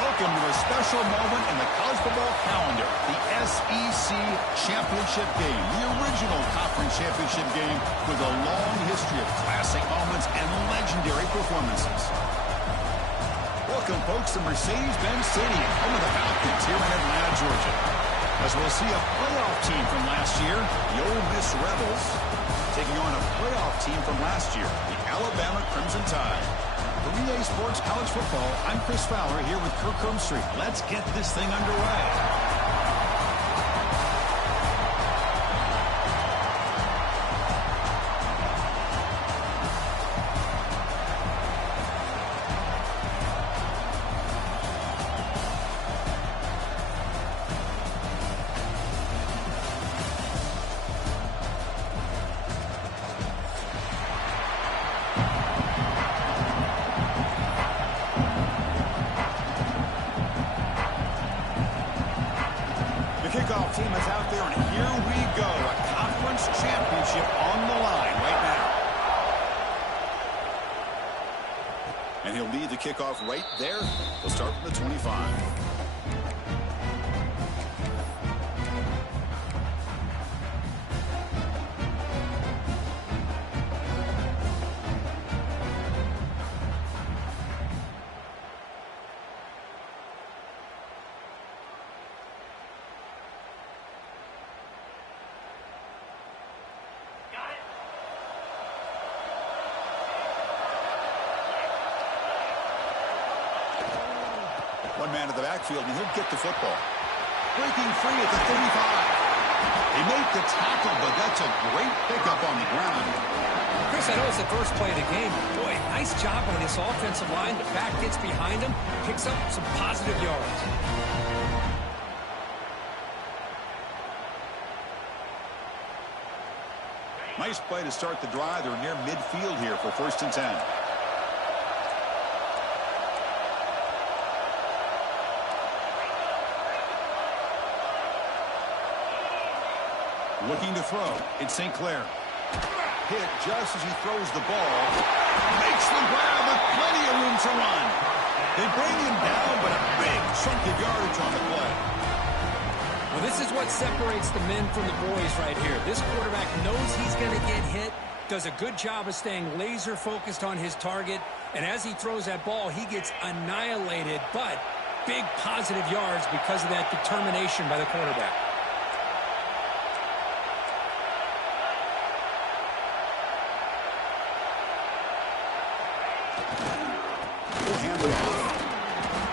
Welcome to a special moment in the college football calendar, the SEC Championship Game, the original conference championship game with a long history of classic moments and legendary performances. Welcome, folks, to Mercedes-Benz Stadium, home of the Falcons here in Atlanta, Georgia. As we'll see a playoff team from last year, the Ole Miss Rebels, taking on a playoff team from last year, the Alabama Crimson Tide. For EA Sports College Football, I'm Chris Fowler here with Kirk Hermstreet. Let's get this thing underway. Kickoff team is out there, and here we go. A conference championship on the line right now. And he'll lead the kickoff right there. He'll start from the 25. One man to the backfield, and he'll get the football. Breaking free at the 35. He made the tackle, but that's a great pickup on the ground. Chris, I know it's the first play of the game. Boy, nice job on this offensive line. The back gets behind him, picks up some positive yards. Nice play to start the drive. They're near midfield here for 1st and 10. Looking to throw. It's St. Clair. Hit just as he throws the ball. Makes the grab with plenty of room to run. They bring him down, but a big chunk of yardage on the play. Well, this is what separates the men from the boys right here. This quarterback knows he's going to get hit, does a good job of staying laser focused on his target, and as he throws that ball, he gets annihilated, but big positive yards because of that determination by the quarterback.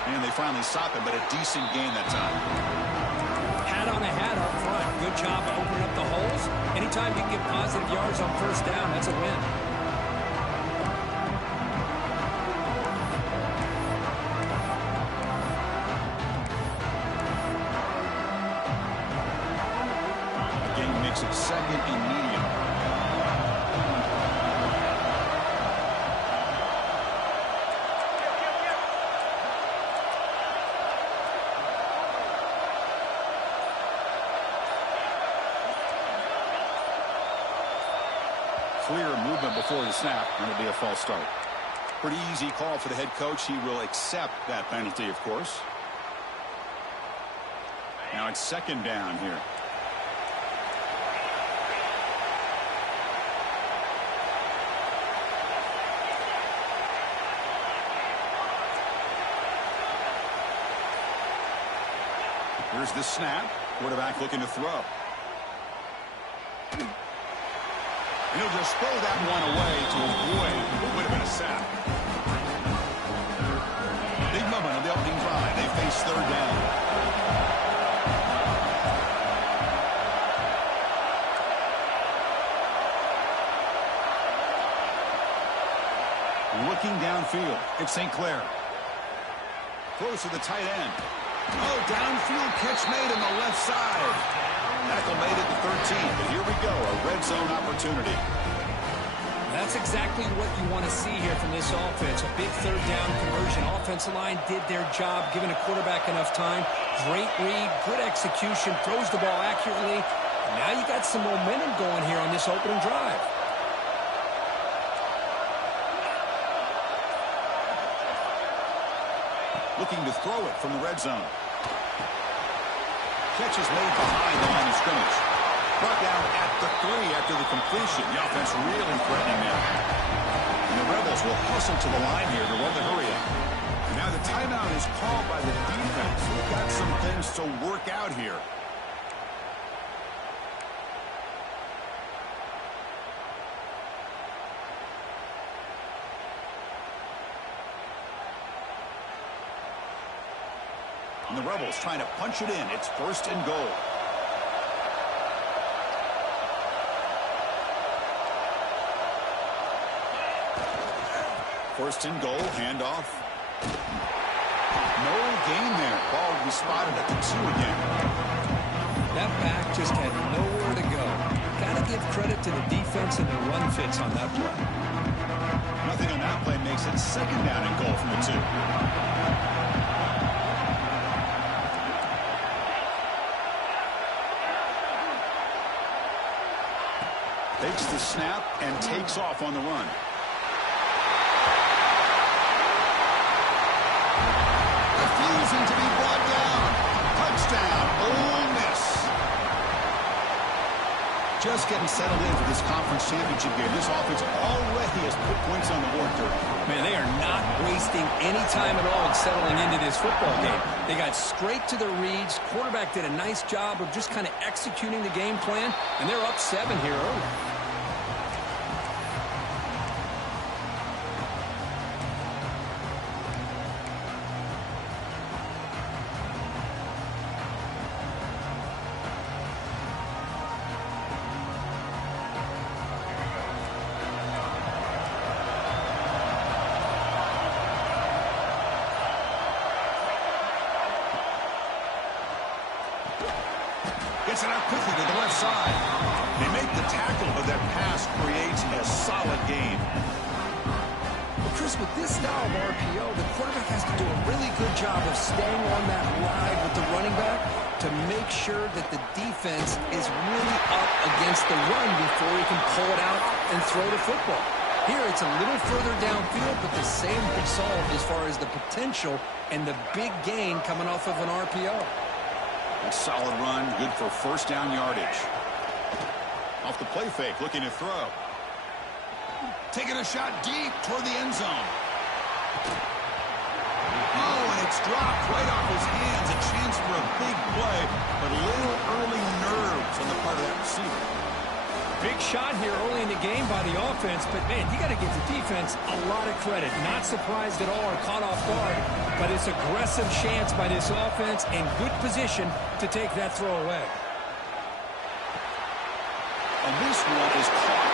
And they finally stop him, but a decent gain that time. Hat on a hat up front. Good job of opening up the holes. Anytime you can get positive yards on 1st down, that's a win. The game makes it 2nd and medium. Clear movement before the snap, and it'll be a false start. Pretty easy call for the head coach. He will accept that penalty, of course. Now it's 2nd down here. Here's the snap. Quarterback looking to throw. And he'll just throw that one away to avoid what would have been a sack. Big moment on the opening drive. They face 3rd down. Looking downfield, it's St. Clair. Close to the tight end. Oh, downfield catch made on the left side. Tackle made at the 13, but here we go, a red zone opportunity. That's exactly what you want to see here from this offense. A big 3rd down conversion. Offensive line did their job, giving a quarterback enough time. Great read, good execution, throws the ball accurately. And now you got some momentum going here on this opening drive. looking to throw it from the red zone. Catch is made behind the line of scrimmage. Brought down at the 3 after the completion. The offense really threatening now. And the Rebels will hustle to the line here to run the hurry up. Now the timeout is called by the defense. We've got some things to work out here. And the Rebels trying to punch it in. It's 1st and goal. First and goal, handoff. No gain there. Ball will be spotted at the 2 again. That back just had nowhere to go. Got to give credit to the defense and the run fits on that play. Nothing on that play makes it 2nd down and goal from the 2. Takes the snap and takes off on the run. Refusing to be brought down. Touchdown, Ole Miss. Just getting settled in for this conference championship game. This offense already has put points on the board, Dirk. Man, they are not wasting any time at all in settling into this football game. They got straight to the reads. Quarterback did a nice job of just kind of executing the game plan, and they're up 7 here early. Gets it out quickly to the left side. They make the tackle, but that pass creates a solid gain. Well, Chris, with this style of RPO, the quarterback has to do a really good job of staying on that ride with the running back to make sure that the defense is really up against the run before he can pull it out and throw the football. Here, it's a little further downfield, but the same result as far as the potential and the big gain coming off of an RPO. A solid run, good for 1st down yardage. Off the play fake, looking to throw. Taking a shot deep toward the end zone. Oh, and it's dropped right off his hands. A chance for a big play, but a little early nerves on the part of that receiver. Big shot here early in the game by the offense, but, man, you got to give the defense a lot of credit. Not surprised at all or caught off guard, but it's aggressive chance by this offense in good position to take that throw away. And this one is caught.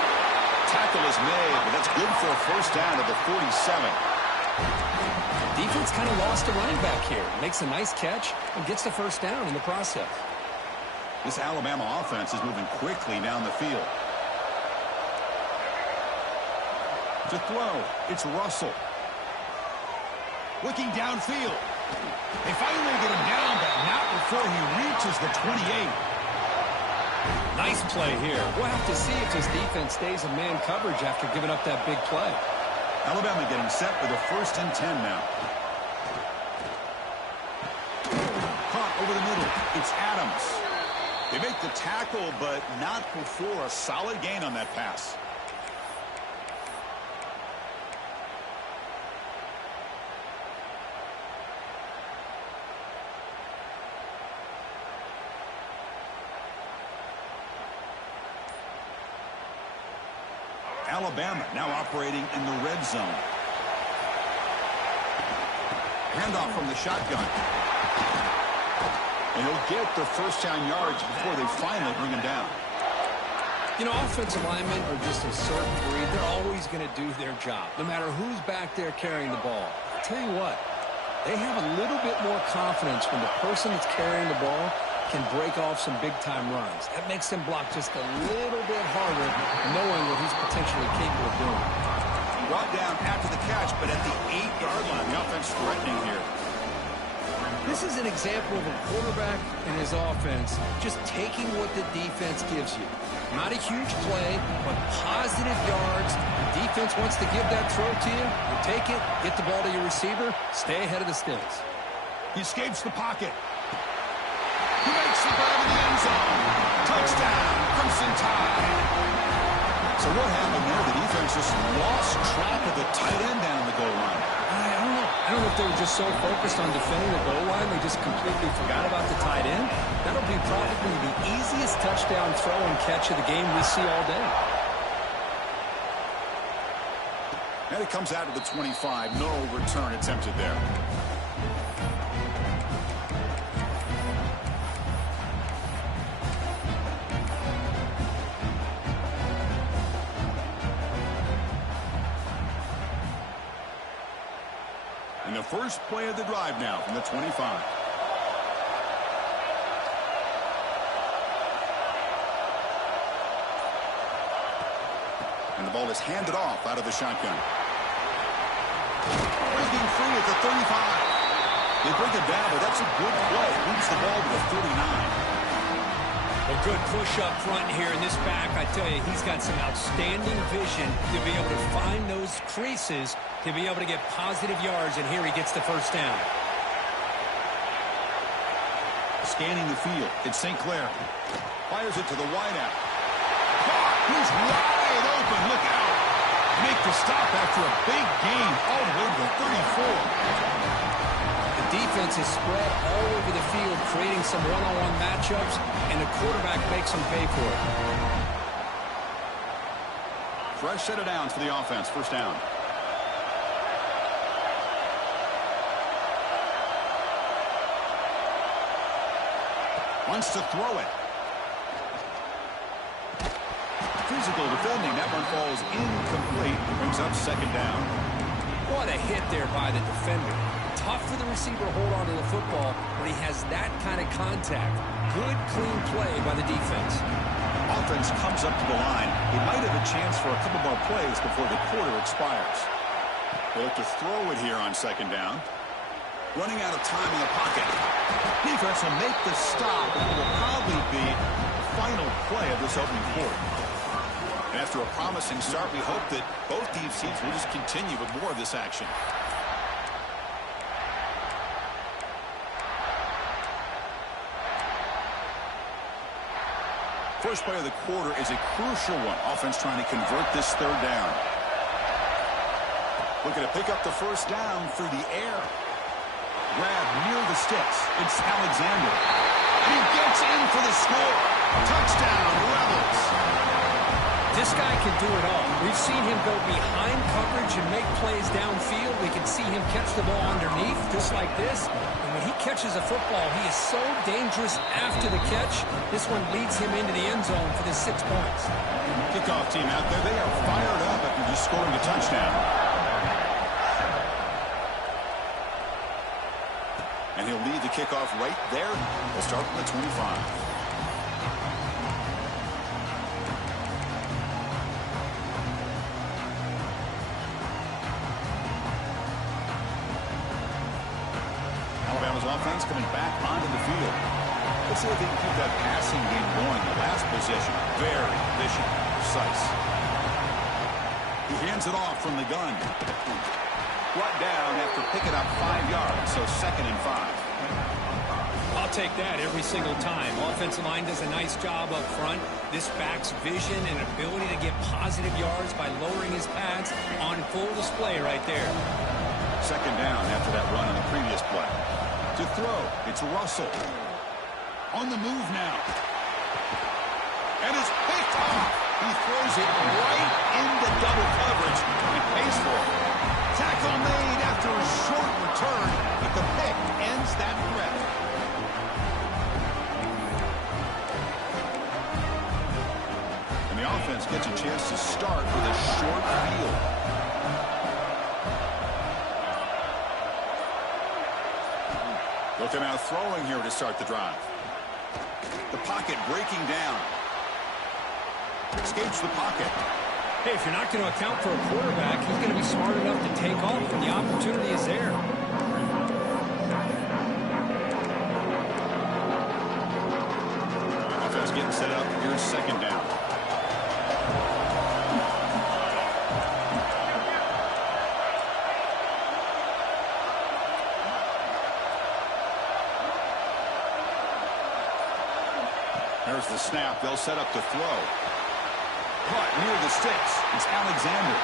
Tackle is made, but that's good for a 1st down at the 47. Defense kind of lost a running back here. Makes a nice catch and gets the 1st down in the process. This Alabama offense is moving quickly down the field. To throw, it's Russell. Looking downfield. They finally get him down, but not before he reaches the 28. Nice play here. We'll have to see if this defense stays in man coverage after giving up that big play. Alabama getting set with a 1st and 10 now. Caught over the middle. It's Adams. They make the tackle, but not before a solid gain on that pass. Alabama now operating in the red zone. Handoff from the shotgun. And he'll get the 1st down yards before they finally bring him down. You know, offensive linemen are just a certain breed. They're always going to do their job, no matter who's back there carrying the ball. I'll tell you what, they have a little bit more confidence when the person that's carrying the ball can break off some big-time runs. That makes them block just a little bit harder, knowing what he's potentially capable of doing. Brought down after the catch, but at the 8-yard line, the offense threatening here. This is an example of a quarterback and his offense just taking what the defense gives you. Not a huge play, but positive yards. The defense wants to give that throw to you. You take it, get the ball to your receiver, stay ahead of the sticks. He escapes the pocket. He makes the grab in the end zone. Touchdown, Crimson Tide. So what happened there? The defense just lost track of the tight end down the goal line. I don't know if they were just so focused on defending the goal line, they just completely forgot about the tight end. That'll be probably the easiest touchdown throw and catch of the game we see all day. And it comes out of the 25. No return attempted there. And the first play of the drive now from the 25. And the ball is handed off out of the shotgun. Breaking free at the 35. They bring it down, but that's a good play. Moves the ball to the 39. A good push up front here in this back. I tell you, he's got some outstanding vision to be able to find those creases, to be able to get positive yards, and here he gets the first down. Scanning the field, it's St. Clair. Fires it to the wideout. He's wide open, look out. Make the stop after a big gain all the way to the 34. The defense is spread all over the field, creating some one-on-one matchups, and the quarterback makes them pay for it. Fresh set of downs for the offense, first down. Wants to throw it. Physical defending. That one falls incomplete. Brings up second down. What a hit there by the defender. Tough for the receiver to hold on to the football when he has that kind of contact. Good, clean play by the defense. Offense comes up to the line. He might have a chance for a couple more plays before the quarter expires. They look to throw it here on second down. Running out of time in the pocket. Defense will make the stop, and it will probably be the final play of this opening quarter. And after a promising start, we hope that both these teams will just continue with more of this action. First play of the quarter is a crucial one. Offense trying to convert this third down. Looking to pick up the first down through the air. Grab near the sticks. It's Alexander. He gets in for the score. Touchdown, Rebels. This guy can do it all. We've seen him go behind coverage and make plays downfield. We can see him catch the ball underneath, just like this. And when he catches a football, he is so dangerous after the catch. This one leads him into the end zone for the 6 points. Kickoff team out there. They are fired up after just scoring a touchdown. And he'll lead the kickoff right there. We'll start from the 25. Alabama's offense coming back onto the field. Let's see if they can keep that passing game going. The last possession, very efficient, precise. He hands it off from the gun. Brought down after picking up 5 yards, so 2nd and 5. I'll take that every single time. Offensive line does a nice job up front. This back's vision and ability to get positive yards by lowering his pads on full display right there. 2nd down after that run on the previous play. To throw, it's Russell. On the move now. And it's picked off. He throws it right into double coverage and pays for it. Tackle made after a short return, but the pick ends that threat. And the offense gets a chance to start with a short field. Looking out throwing here to start the drive. The pocket breaking down. Escapes the pocket. Hey, if you're not going to account for a quarterback, he's going to be smart enough to take off when the opportunity is there. Offense getting set up. Here's 2nd down. There's the snap. They'll set up to throw. Caught near the sticks. It's Alexander.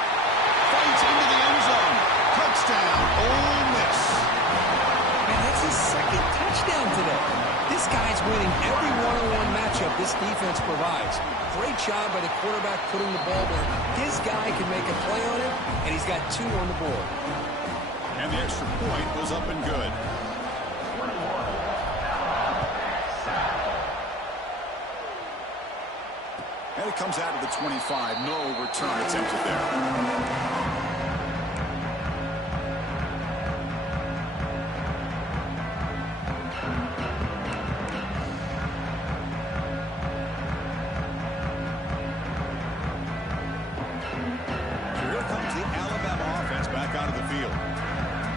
Fights into the end zone. Touchdown, Ole Miss. Man, that's his second touchdown today. This guy's winning every one-on-one matchup this defense provides. Great job by the quarterback putting the ball where his guy can make a play on it, and he's got 2 on the board. And the extra point was up and good. And it comes out of the 25. No return attempted there.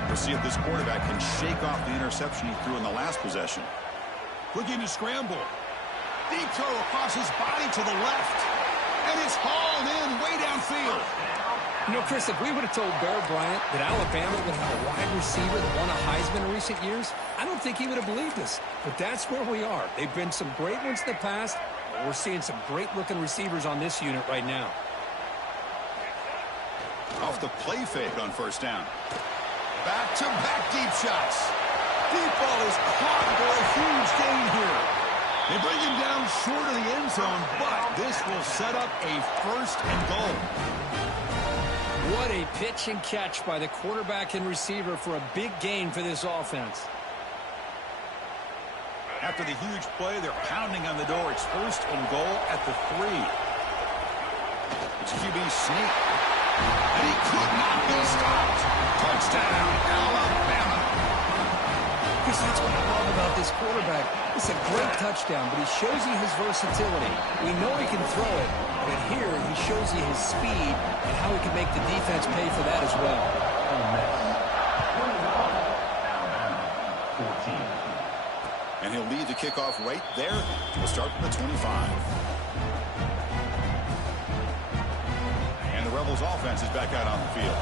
We'll see if this quarterback can shake off the interception he threw in the last possession. Looking to scramble. Deep throw across his body to the left. And it's hauled in way downfield. You know, Chris, if we would have told Bear Bryant that Alabama would have a wide receiver that won a Heisman in recent years, I don't think he would have believed us. But that's where we are. They've been some great ones in the past, but we're seeing some great-looking receivers on this unit right now. Off the play fake on first down. Back-to-back deep shots. Deep ball is caught for a huge gain here. They bring him down short of the end zone, but this will set up a first and goal. What a pitch and catch by the quarterback and receiver for a big gain for this offense. After the huge play, they're pounding on the door. It's first and goal at the 3. It's QB sneak. And he could not be stopped. Touchdown, Alabama. Chris, that's what I love about this quarterback. It's a great touchdown, but he shows you his versatility. We know he can throw it, but here he shows you his speed and how he can make the defense pay for that as well. And he'll lead the kickoff right there. We'll start from the 25. And the Rebels offense is back out on the field.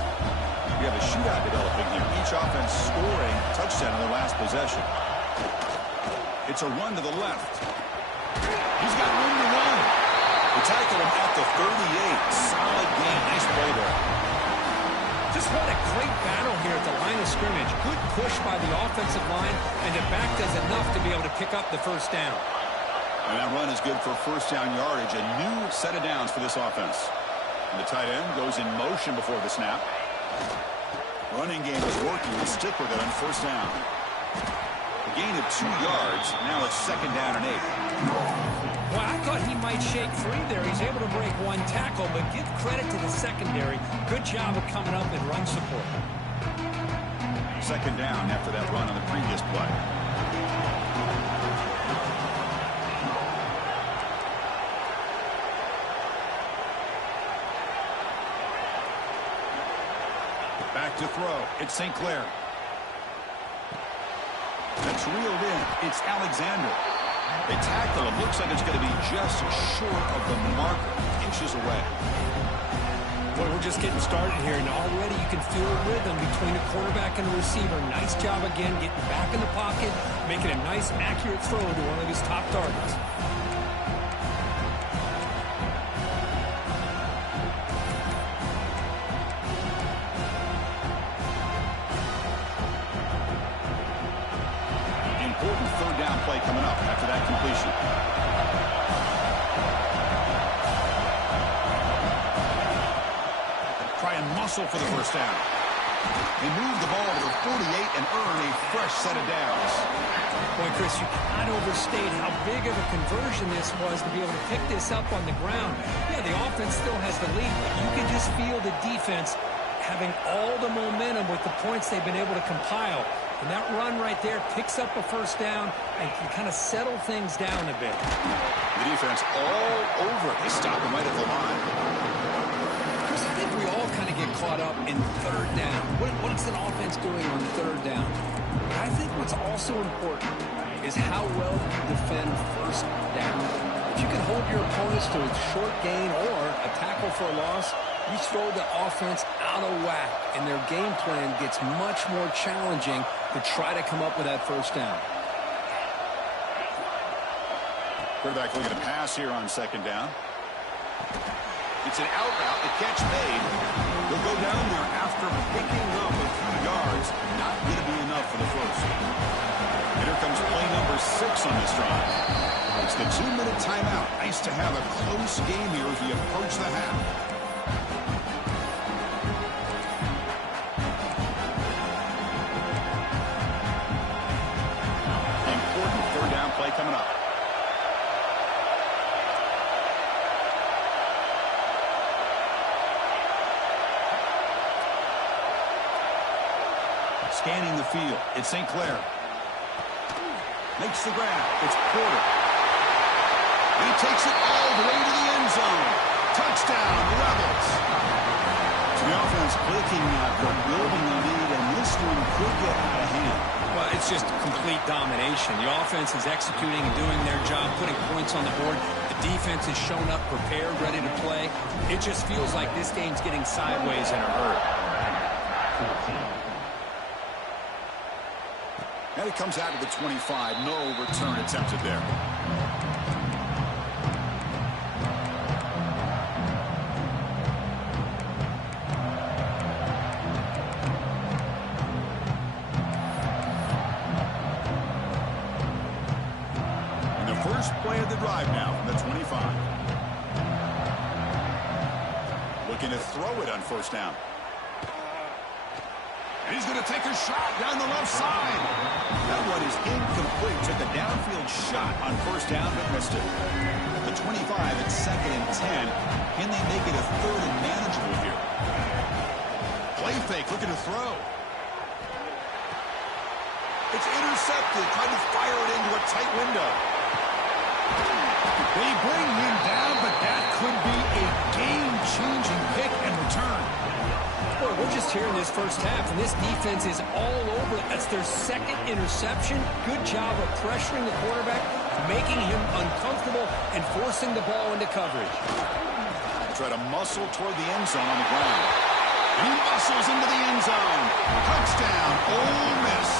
We have a shootout developing here. Each offense scoring a touchdown in their last possession. It's a run to the left. He's got room to run. We tackle him at the 38. Solid game. Nice play there. Just what a great battle here at the line of scrimmage. Good push by the offensive line, and the back does enough to be able to pick up the first down. And that run is good for first down yardage. A new set of downs for this offense. And the tight end goes in motion before the snap. Running game is working. We'll stick with it on first down. A gain of 2 yards. Now it's second down and 8. Well, I thought he might shake free there. He's able to break 1 tackle, but give credit to the secondary. Good job of coming up and run support. Second down after that run on the previous play. Back to throw. It's St. Clair. That's reeled in. It's Alexander. They tackle him. Looks like it's going to be just short of the marker. Inches away. Boy, we're just getting started here, and already you can feel a rhythm between the quarterback and the receiver. Nice job again getting back in the pocket, making a nice, accurate throw to one of his top targets. Important third down play coming up after that completion. Try and muscle for the first down. They move the ball to the 48 and earn a fresh set of downs. Boy, Chris, you cannot overstate how big of a conversion this was to be able to pick this up on the ground. Yeah, the offense still has the lead, but you can just feel the defense having all the momentum with the points they've been able to compile. And that run right there picks up a first down and can kind of settle things down a bit. The defense all over it. They stop him right at the line. Chris, I think we all kind of get caught up in third down. What's an offense doing on third down? But I think what's also important is how well you defend first down. If you can hold your opponents to a short gain or a tackle for a loss, you throw the offense out of whack, and their game plan gets much more challenging to try to come up with that first down. Quarterback looking to pass here on second down. It's an out route. The catch made. He'll go down there after picking up a few yards. Not going to be enough for the first. And here comes play number 6 on this drive. It's the 2-minute timeout. Nice to have a close game here as we approach the half. Play coming up. Scanning the field. It's St. Clair. Makes the grab. It's Porter. He takes it all the way to the end zone. Touchdown, Rebels. So the offense clicking for building the lead, and this one could get out of hand. Well, it's just complete domination. The offense is executing and doing their job, putting points on the board. The defense has shown up, prepared, ready to play. It just feels like this game's getting sideways in a hurry. And it comes out to the 25. No return attempted there. First play of the drive now from the 25. Looking to throw it on first down. And he's going to take a shot down the left side. That one is incomplete. Took a downfield shot on first down, but missed it. At the 25, it's 2nd and 10. Can they make it a 3rd and manageable here? Play fake, looking to throw. It's intercepted. Trying to fire it into a tight window. They bring him down, but that could be a game-changing pick and return. Boy, we're just here in this first half, and this defense is all over it. That's their 2nd interception. Good job of pressuring the quarterback, making him uncomfortable, and forcing the ball into coverage. Try to muscle toward the end zone on the ground. And he muscles into the end zone. Touchdown, Ole Miss.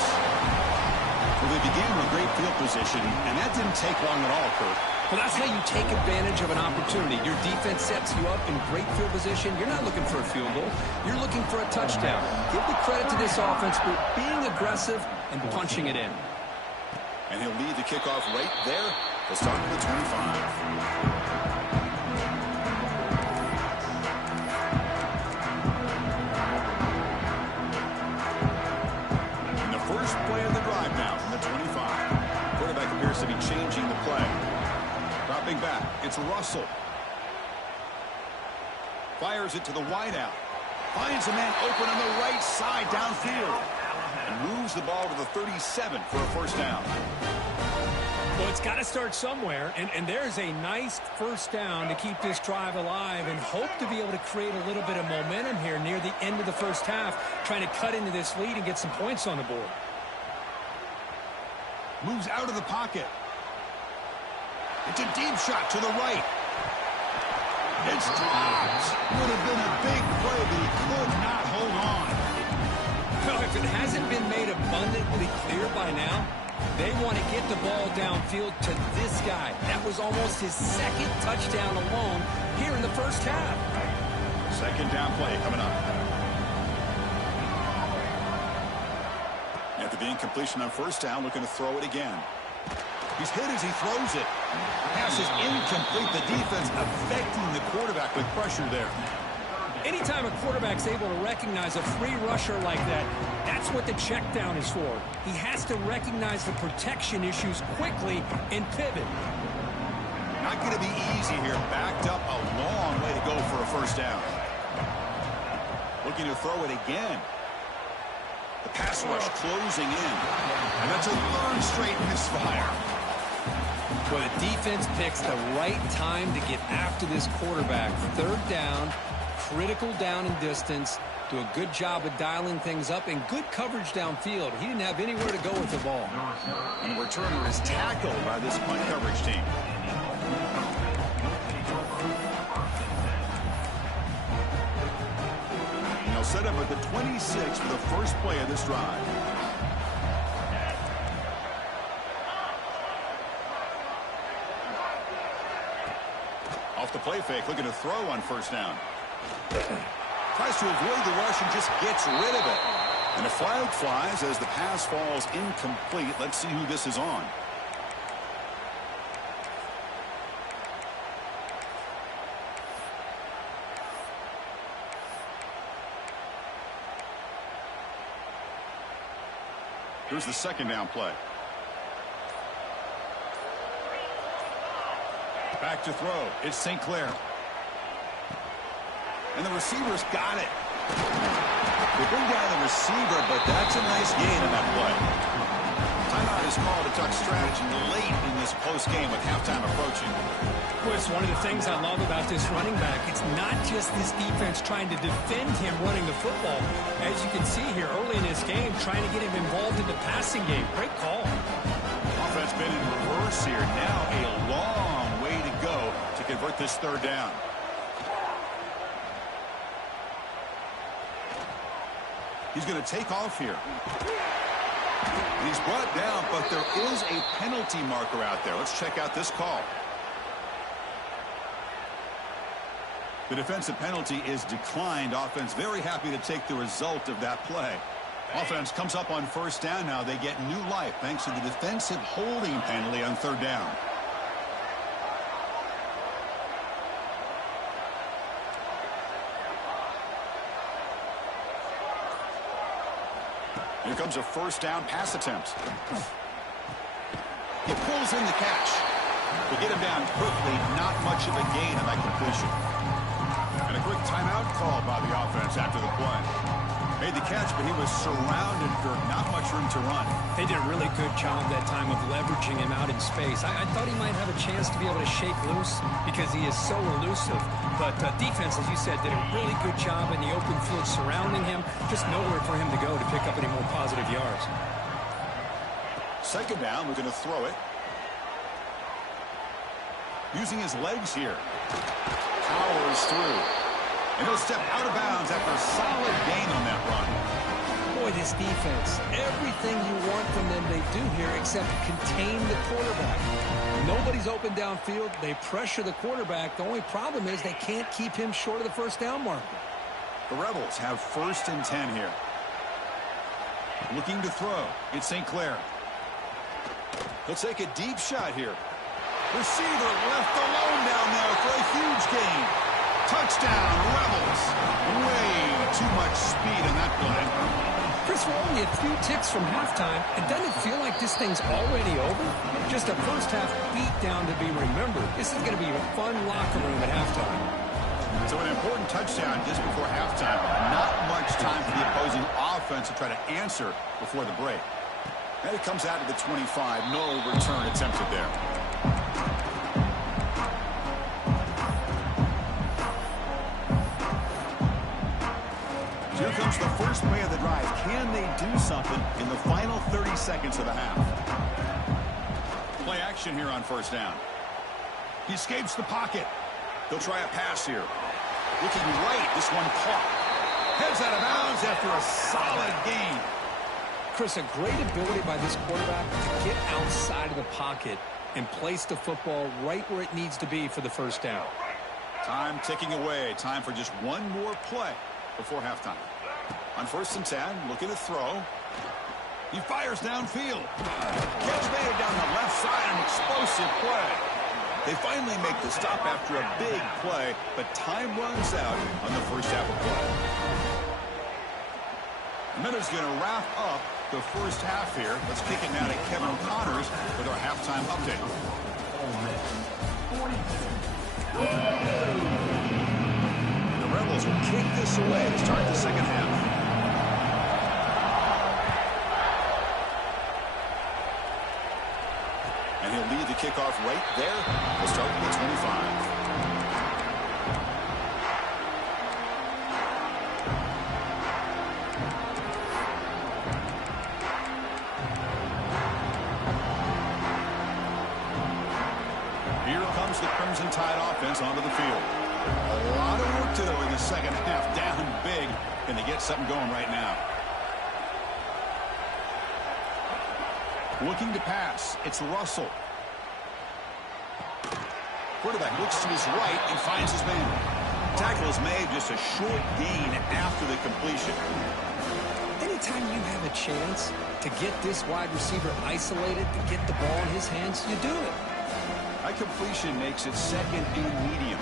Well, they began with great field position, and that didn't take long at all, Kurt. Well, that's how you take advantage of an opportunity. Your defense sets you up in great field position. You're not looking for a field goal. You're looking for a touchdown. Give the credit to this offense for being aggressive and punching it in. And he'll lead the kickoff right there. Let's start with the 25. First play of the drive now from the 25. Quarterback appears to be changing the play. Dropping back, it's Russell. Fires it to the wideout. Finds a man open on the right side downfield. And moves the ball to the 37 for a first down. Well, it's got to start somewhere, and there's a nice first down to keep this drive alive and hope to be able to create a little bit of momentum here near the end of the first half, trying to cut into this lead and get some points on the board. Moves out of the pocket. It's a deep shot to the right. It's dropped. Would have been a big play, but he could not hold on. Well, if it hasn't been made abundantly clear by now, they want to get the ball downfield to this guy. That was almost his 2nd touchdown alone here in the first half. Second down play coming up. After the incompletion on first down, looking to throw it again. He's hit as he throws it. Pass is incomplete. The defense affecting the quarterback with pressure there. Anytime a quarterback's able to recognize a free rusher like that, that's what the check down is for. He has to recognize the protection issues quickly and pivot. Not going to be easy here. Backed up a long way to go for a first down. Looking to throw it again. The pass rush closing in. And that's a 3rd straight misfire. Well, the defense picks the right time to get after this quarterback. 3rd down. Critical down and distance. Do a good job of dialing things up and good coverage downfield. He didn't have anywhere to go with the ball. And the returner is tackled by this punt coverage team. Now set up at the 26 for the first play of this drive. off the play fake, looking to throw on first down. Tries to avoid the rush and just gets rid of it. And a flag flies as the pass falls incomplete. Let's see who this is on. Here's the second down play. Back to throw. It's St. Clair. And the receiver's got it. They bring down the receiver, but that's a nice gain in that play. Timeout is called to talk strategy late in this postgame with halftime approaching. Well, it's one of the things I love about this running back. It's not just this defense trying to defend him running the football. As you can see here early in this game, trying to get him involved in the passing game. Great call. Offense been in reverse here. Now a long way to go to convert this third down. He's going to take off here. And he's brought down, but there is a penalty marker out there. Let's check out this call. The defensive penalty is declined. Offense very happy to take the result of that play. Offense comes up on first down now. They get new life thanks to the defensive holding penalty on third down. Here comes a first down pass attempt. He pulls in the catch. To get him down quickly, not much of a gain on that completion. And a quick timeout called by the offense after the play. Made the catch, but he was surrounded, Kirk. Not much room to run. They did a really good job that time of leveraging him out in space. I thought he might have a chance to be able to shake loose because he is so elusive. But defense, as you said, did a really good job in the open field surrounding him. Just nowhere for him to go to pick up any more positive yards. Second down, we're going to throw it. Using his legs here. Powers through. And he'll step out of bounds after a solid gain on that run. Boy, this defense, everything you want from them they do here except contain the quarterback. Nobody's open downfield. They pressure the quarterback. The only problem is they can't keep him short of the first down marker. The Rebels have 1st and 10 here. Looking to throw. It's St. Clair. He'll take a deep shot here. Receiver left alone down there for a huge gain. Touchdown, Rebels. Way too much speed in that play. Chris, we're only a few ticks from halftime, and doesn't it feel like this thing's already over? Just a first-half beatdown to be remembered. This is going to be a fun locker room at halftime. So an important touchdown just before halftime. Not much time for the opposing offense to try to answer before the break. And it comes out to the 25. No return attempted there. Here comes the first play of the drive. Can they do something in the final 30 seconds of the half? Play action here on first down. He escapes the pocket. They'll try a pass here. Looking right, this one caught. Heads out of bounds after a solid gain. Chris, a great ability by this quarterback to get outside of the pocket and place the football right where it needs to be for the first down. Time ticking away. Time for just one more play before halftime. On 1st and 10, looking to throw. He fires downfield. Catch made down the left side, an explosive play. They finally make the stop after a big play, but time runs out on the first half of play. The minute's going to wrap up the first half here. Let's kick it now to Kevin Connors with our halftime update. And the Rebels will kick this away to start the second half. And he'll lead the kickoff right there. We'll start with the 25. Here comes the Crimson Tide offense onto the field. A lot of work to do in the second half. Down big. Can they get something going right now? Looking to pass. It's Russell. Quarterback looks to his right and finds his man. Tackle is made, just a short gain after the completion. Anytime you have a chance to get this wide receiver isolated, to get the ball in his hands, you do it. That completion makes it second and medium.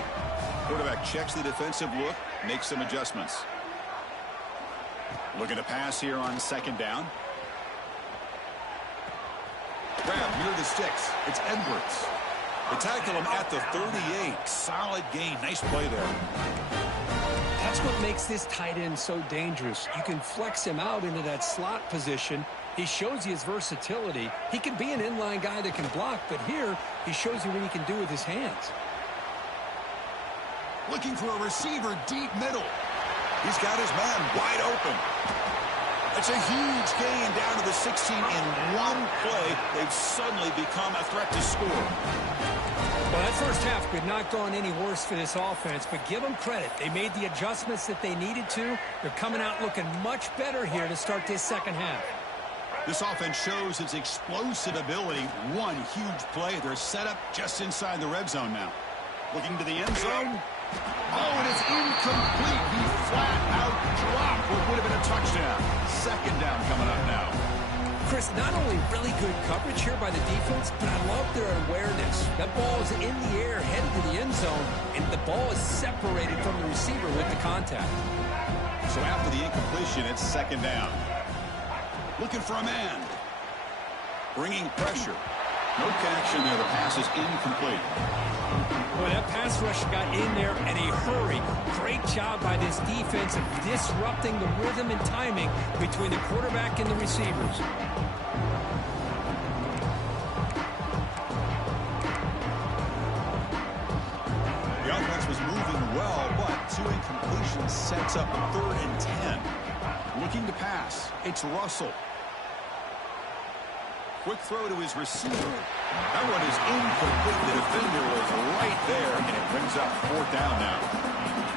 Quarterback checks the defensive look, makes some adjustments. Looking to pass here on second down. Grab near the sticks. It's Edwards. They tackle him at the 38. Solid gain. Nice play there. That's what makes this tight end so dangerous. You can flex him out into that slot position. He shows you his versatility. He can be an inline guy that can block, but here he shows you what he can do with his hands. Looking for a receiver deep middle. He's got his man wide open. It's a huge gain down to the 16 in one play. They've suddenly become a threat to score. Well, that first half could not gone any worse for this offense, but give them credit. They made the adjustments that they needed to. They're coming out looking much better here to start this second half. This offense shows its explosive ability. One huge play. They're set up just inside the red zone now. Looking to the end zone. Oh, and it's incomplete. He flat out dropped what would have been a touchdown. Second down coming up now. Chris, not only really good coverage here by the defense, but I love their awareness. That ball is in the air, headed to the end zone, and the ball is separated from the receiver with the contact. So after the incompletion, it's second down. Looking for a man. Bringing pressure. No connection there. The pass is incomplete. Well, that pass rush got in there in a hurry. Great job by this defense of disrupting the rhythm and timing between the quarterback and the receivers. The offense was moving well, but two incompletions sets up 3rd and 10. Looking to pass. It's Russell. Quick throw to his receiver. That one is incomplete. The defender was right there, and it brings up 4th down now.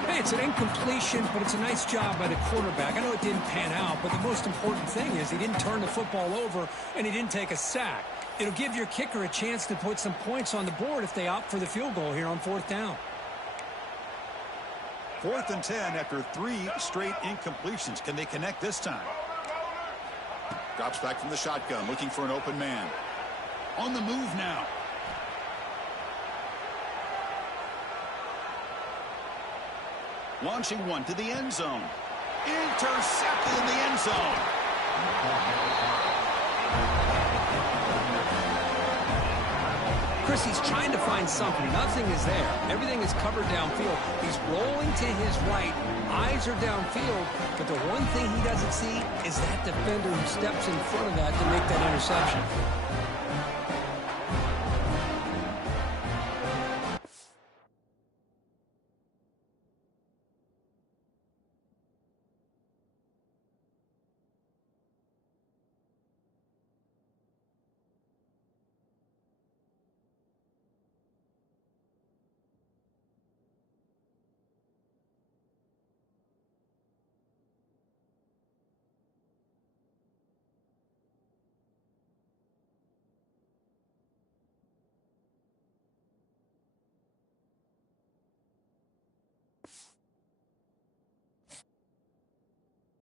Hey, it's an incompletion, but it's a nice job by the quarterback. I know it didn't pan out, but the most important thing is he didn't turn the football over, and he didn't take a sack. It'll give your kicker a chance to put some points on the board if they opt for the field goal here on 4th down. 4th and 10 after 3 straight incompletions. Can they connect this time? Drops back from the shotgun, looking for an open man. On the move now. Launching one to the end zone. Intercepted in the end zone. Chris, he's trying to find something. Nothing is there. Everything is covered downfield. He's rolling to his right. Eyes are downfield. But the one thing he doesn't see is that defender who steps in front of that to make that interception.